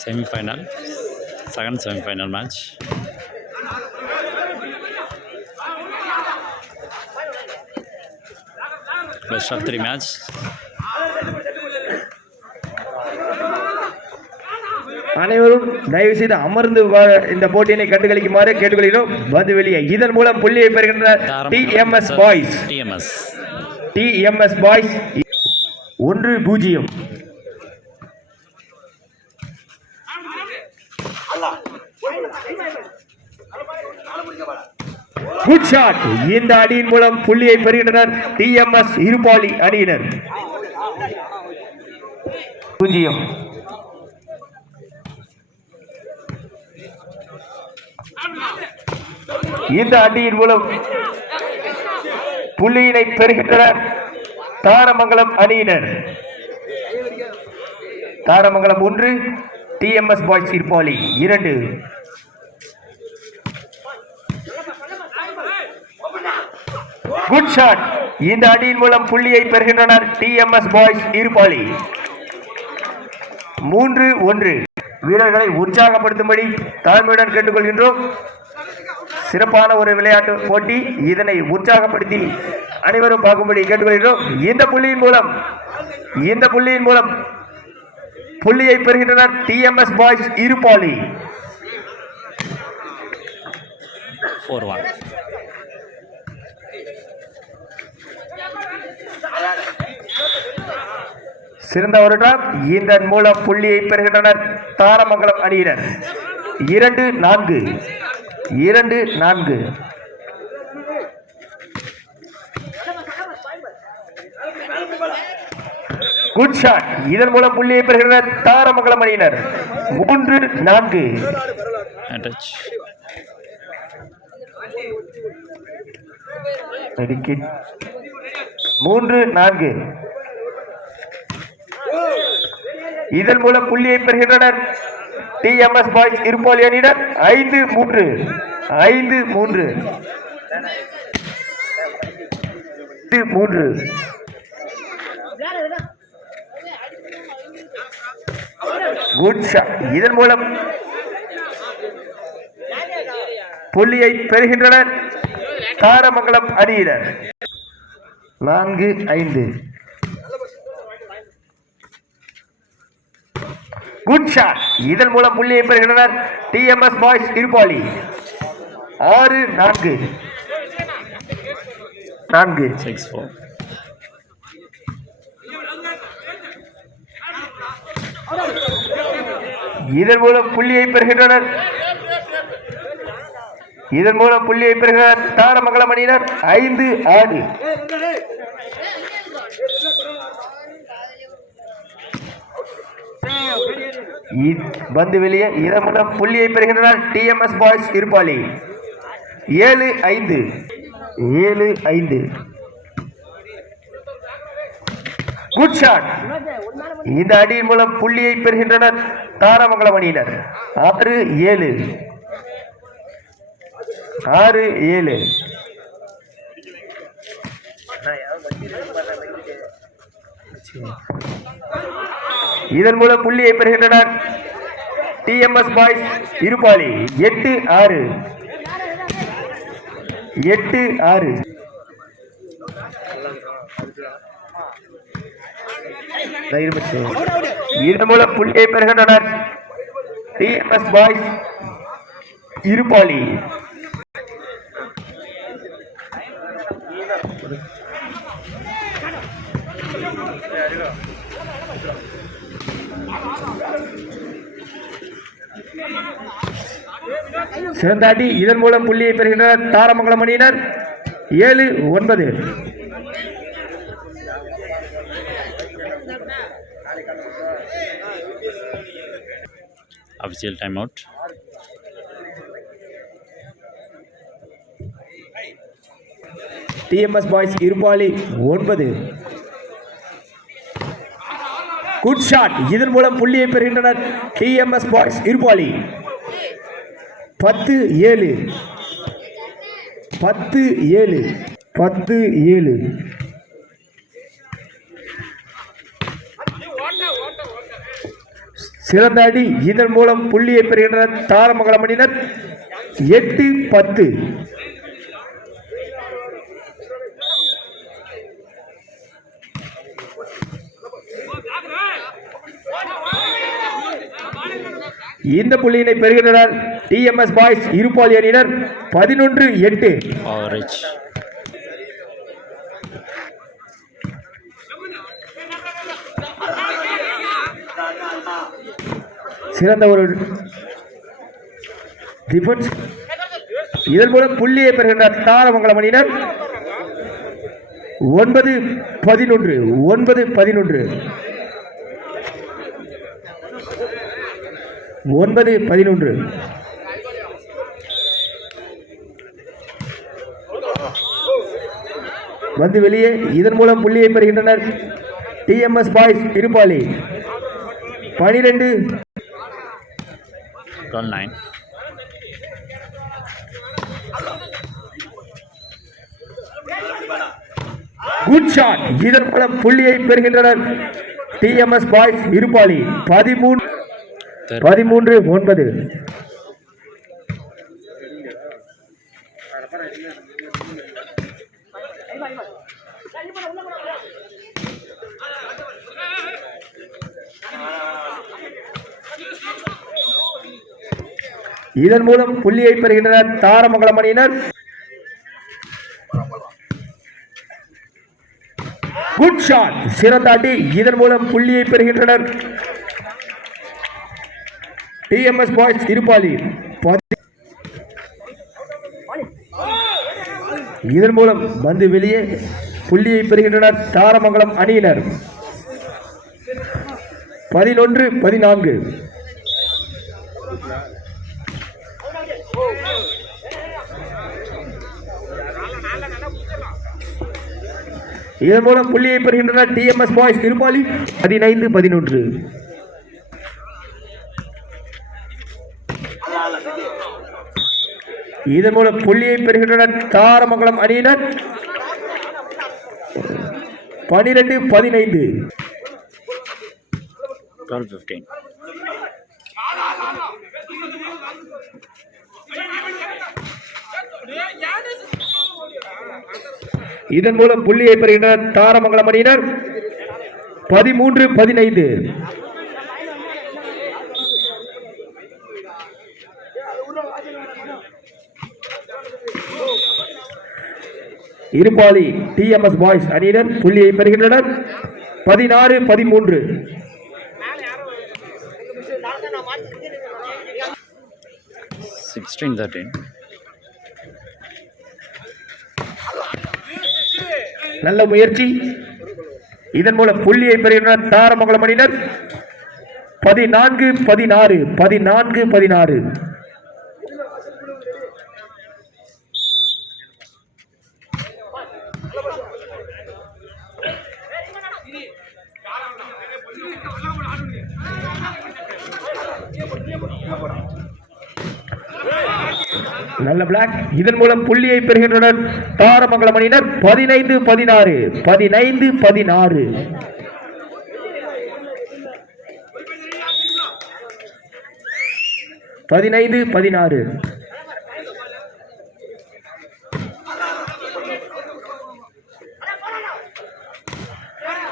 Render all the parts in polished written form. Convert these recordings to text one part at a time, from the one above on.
Semi-final, second semi-final match. Best of 3 match. அனைவரும் தயவு செய்து அமர்ந்து இந்த போட்டியினை கண்டுகளிக்குமாறு கேட்டுக்கொள்கிறோம். வந்து வெளியே இதன் மூலம் புள்ளியை பெறுகின்ற டிஎம்எஸ் பாய்ஸ் 1-0. Good shot. இந்த அணியின் மூலம் புள்ளியை பெறுகின்றனர் டிஎம்எஸ் இருபாலி அணியினர். 0. இந்த அணியின் மூலம் புள்ளியினை பெறுகின்றனர் தாரமங்கலம் அணியினர். Tharamangalam 1, TMS boys Irupali 2. Good shot. இந்த அணியின் மூலம் புள்ளியை பெறுகின்றனர் டிஎம்எஸ் பாய்ஸ் இருபாலி. 3-1. வீரர்களை உற்சாகப்படுத்தும்படி தாழ்மையுடன் கேட்டுக்கொள்கின்றோம். சிறப்பான ஒரு விளையாட்டு போட்டி. இதனை உற்சாகப்படுத்தி அனைவரும் பார்க்கும்படி கேட்டுக்கொள்கிறோம். இந்த புள்ளியின் மூலம் புள்ளியை பெறுகின்றனர் டிஎம்எஸ் பாய்ஸ் இருபாலி. 4-1. சிறந்த ஒரு டிராப். இதன் மூலம் புள்ளியை பெறுகின்றனர் தாரமங்கலம் அணியினர். 2-4. Good shot. இதன் மூலம் புள்ளியை பெறுகின்றனர் தாரமங்கலம் அணியினர். 3-4. 3-4. இதன் மூலம் புள்ளியை பெறுகின்றனர் டிஎம்எஸ் பாய்ஸ் இருபாலி அணியினர். 5-3. Good shot. இதன் மூலம் புள்ளியை பெறுகின்றனர் தாரமங்கலம் அணியினர். 4-5. Good shot. இதன் மூலம் புள்ளியை பெறுகின்றனர் டிஎம்எஸ் பாய்ஸ் இருபாலி. 6-4. இதன் மூலம் புள்ளியை பெறுகின்றனர் தாரமங்கலம் அணியினர். 5-6. வந்து வெளியே. இதன் மூலம் புள்ளியை பெறுகின்றனர் TMS boys Irupali. 7-5. Good shot. இந்த அணியின் மூலம் புள்ளியை பெறுகின்றனர் தாரமங்கலம் அணியினர். 6-7. இதன் மூலம் புள்ளியை பெறுகின்றனர் டிஎம்எஸ் பாய்ஸ் இருபாலி. 8-6. இதன் மூலம் புள்ளியை பெறுகின்றனர் டிஎம்எஸ் பாய்ஸ் இருபாலி. சிறந்தாடி. இதன் மூலம் புள்ளியை பெறுகின்றனர் தாரமங்கலம் அணியினர். 7-9. Official timeout. TMS boys Irupali 9. Good shot. இதன் மூலம் புள்ளியை பெறுகின்றனர் டிஎம்எஸ் பாய்ஸ் இருபாலி. 10-7. சிறந்த அடி. இதன் மூலம் புள்ளியை பெறுகின்றனர் தாரமங்கலம் அணியினர் 8-10. இந்த புள்ளியினை பெறுகின்றனர் டிஎம்எஸ் பாய்ஸ் இருப்பாளி அணியினர் 11-8. Average. சிறந்த ஒரு டிஃபென்ஸ். இதன் மூலம் புள்ளியை பெறுகின்ற தாரமங்கலம் அணியினர் 9-11. 9-11. 9-11. வந்து வெளியே. இதன் மூலம் புள்ளியை பெறுகின்றனர் TMS boys Irupali 12. 12-9. Good shot. இதன் மூலம் புள்ளியை பெறுகின்றனர் டிஎம்எஸ் பாய்ஸ் இருப்பாளி 13-9. இதன் மூலம் புள்ளியை பெறுகின்றனர் தாரமங்கலம் அணியினர். Good shot. சிறந்த அடி. இதன் மூலம் புள்ளியை பெறுகின்றனர் டிஎம்எஸ் பாய்ஸ் இருப்பாளி. இதன் மூலம் வந்து வெளியே. புள்ளியை பெறுகின்றனர் தாரமங்கலம் அணியினர் 11-14. இதன் மூலம் புள்ளியை பெறுகின்றனர் டிஎம்எஸ் பாய்ஸ் இருப்பாளி 15-11. இதன் மூலம் புள்ளியை பெறுகின்றனர் தாரமங்கலம் அணியினர் 12-15. 12-15. இதன் மூலம் புள்ளியை பெறுகின்றனர் தாரமங்கலம் அணியினர் 13-15. இருப்பாளி டிஎம்எஸ் பாய்ஸ் அணியினர் புள்ளியை பெறுகின்றனர் 16-13. 16-13. நல்ல முயற்சி. இதன் மூலம் புள்ளியை பெறுகின்றனர் தாரமங்கலம் அணியினர் 14-16. 14-16. நல்ல பிளாக். இதன் மூலம் புள்ளியை பெறுகின்றனர் தாரமங்கலம் அணியினர் 15-16. 15-16.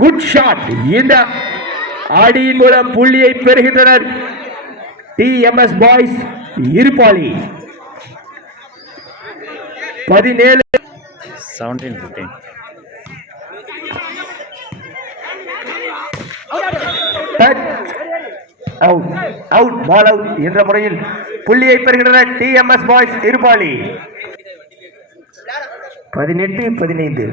Good shot. இந்த ஆடியின் மூலம் புள்ளியை பெறுகின்றனர் TMS boys Irupali 17-15. Out. Ball out என்ற முறையில் புள்ளியை பெறுகின்றனர் TMS boys Irupali 18-15.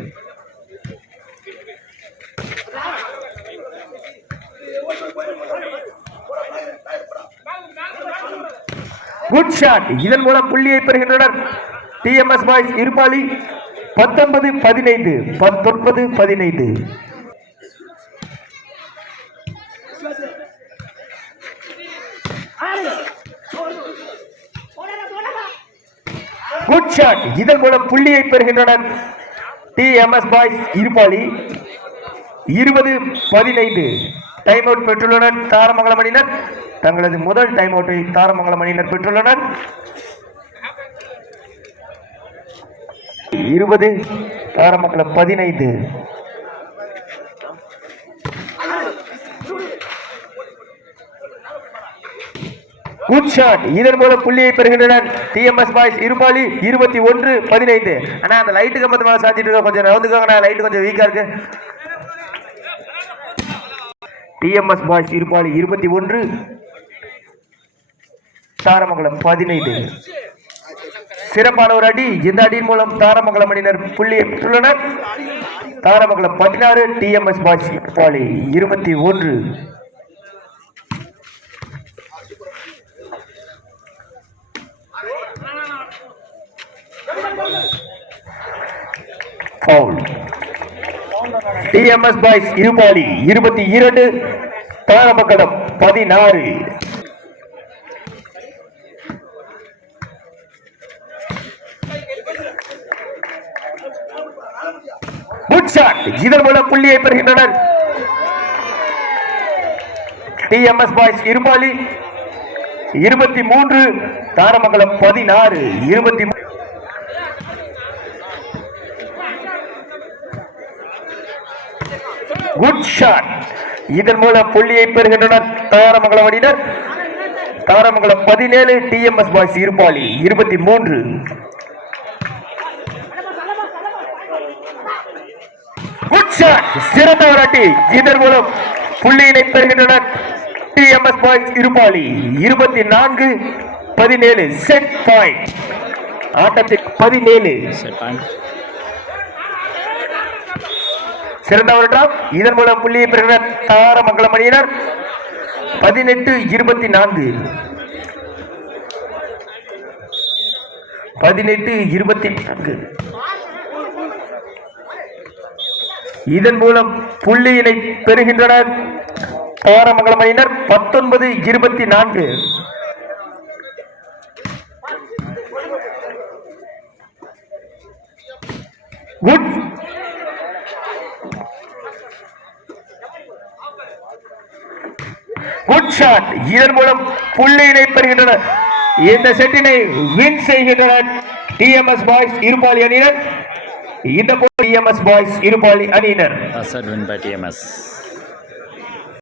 Good shot. இதன் மூலம் புள்ளியை பெறுகின்றனர் TMS boys Irupali 19-15. 19-15. Good shot. இதன் மூலம் புள்ளியை பெறுகின்றனர் TMS boys Irupali 20-15. Time out பெற்றுள்ளனர் தாரமங்கலம் அணியினர். தங்களது முதல் டைம் அவுட்டை தாரமங்கலம் அணியினர் பெற்றுள்ளனர். 20 தாரமங்கலம் 15. Good shot. இதன் மூலம் புள்ளியை பெறுகின்றனர் டிஎம்எஸ் பாய்ஸ் இருபாலி 21-15. ஆனா அந்த லைட்டு கம்பத்து மேல சாத்திட்டு இருக்க கொஞ்சம் ரவுண்டுக்காக லைட் கொஞ்சம் வீக்கா இருக்கு. TMS boys Irupali 21 Tharamangalam 15. சிறப்பான ஒரு அடி. இந்த அடியின் மூலம் தாரமங்கலம் அணியினர் புள்ளியை பெற்றுள்ளனர். Tharamangalam 16 TMS boys Irupali 21. TMS boys Irupali 22 Tharamangalam 16. Good shot. இதன் மூலம் புள்ளியை பெறுகின்றனர் TMS boys Irupali 23 Tharamangalam 16. 23. Good shot. இதன் மூலம் புள்ளியை பெறுகின்றனர் தாரமங்கலம் அணியினர். Tharamangalam 17 TMS boys Irupali 23. Good shot. சிறந்த ஒரு அடி. இதன் மூலம் புள்ளியினை பெறுகின்றனர் TMS boys Irupali 24-17. Set point. ஆட்டத்தில் 17. சிறந்த ஒரு டிராப். இதன் மூலம் புள்ளியை பெறுகின்றனர் தாரமங்கலம் அணியினர் 18-24. 18-24. இதன் மூலம் புள்ளியினை பெறுகின்றனர் தாரமங்கலம் அணியினர் 19-24. குட். Good shot. இதன் மூலம் புள்ளியினை பெறுகின்றனர். இந்த செட்டினை வின் செய்கின்றனர் டிஎம்எஸ் பாய்ஸ் இருபாலி அணியினர். இந்த டிஎம்எஸ் பாய்ஸ் இருபாலி அணியினர். Win by TMS.